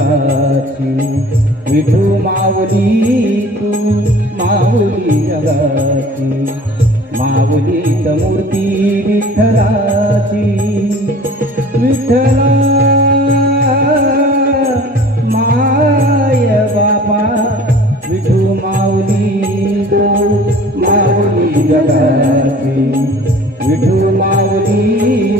जगाची विठू माऊली तू माऊली जगाची माऊली मूर्ती विठ्ठलाची. विठ्ठला माय बाबा. विठू माऊली तू माऊली जगाची विठू माऊली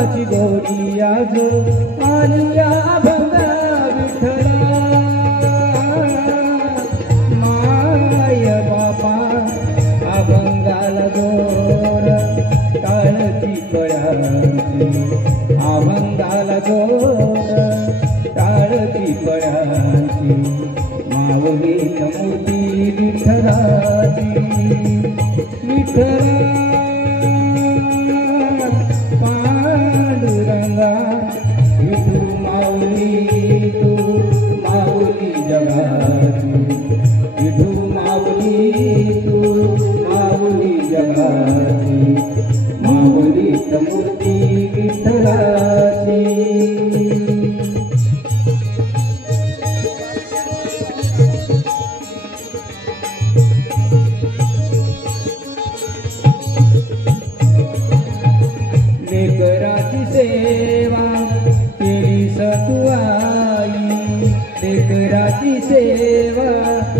अमृताची गौरी आज आली या भंगा विठ्ठला. माय बापा अभंगाला जोर टाळची पळाची अभंगाला जोर टाळची पळाची माऊली मूर्ती विठ्ठलाची. सेवा केली सतुआई लेकराची सेवा सेवा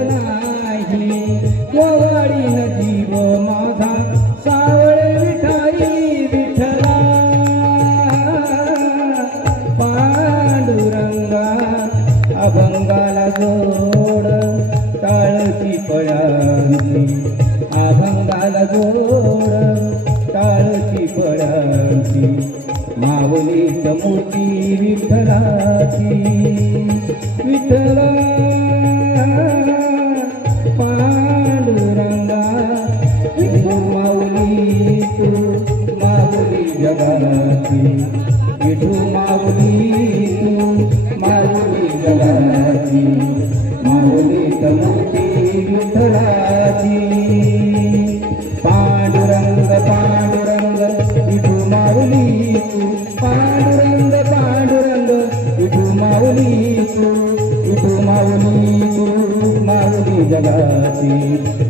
तोड नाही ओवाळीन जीव माझा सावळे विठाई विठ्ठला. पांडुरंगा अभंगाला जोड टाळची पळांची अभंगाला जोड टाळची पळांची माऊली मूर्ती विठ्ठलाची. जगाची विठू माऊली तू माऊली जगाची माऊली तमुती विठ्ठलाची. पांडुरंग पांडुरंग विठू माऊली तू पांडुरंग पांडुरंग विठू माऊली तू विठू माऊली तू माऊली जगाची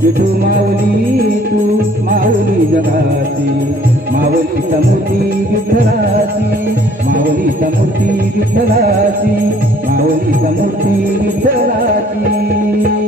विठू माऊली तू माऊली जगाची. मावळीचा मूर्ती विठ्ठलाची मावळीचा मूर्ती विठ्ठलाची मावळीचा मूर्ती विठ्ठलाची.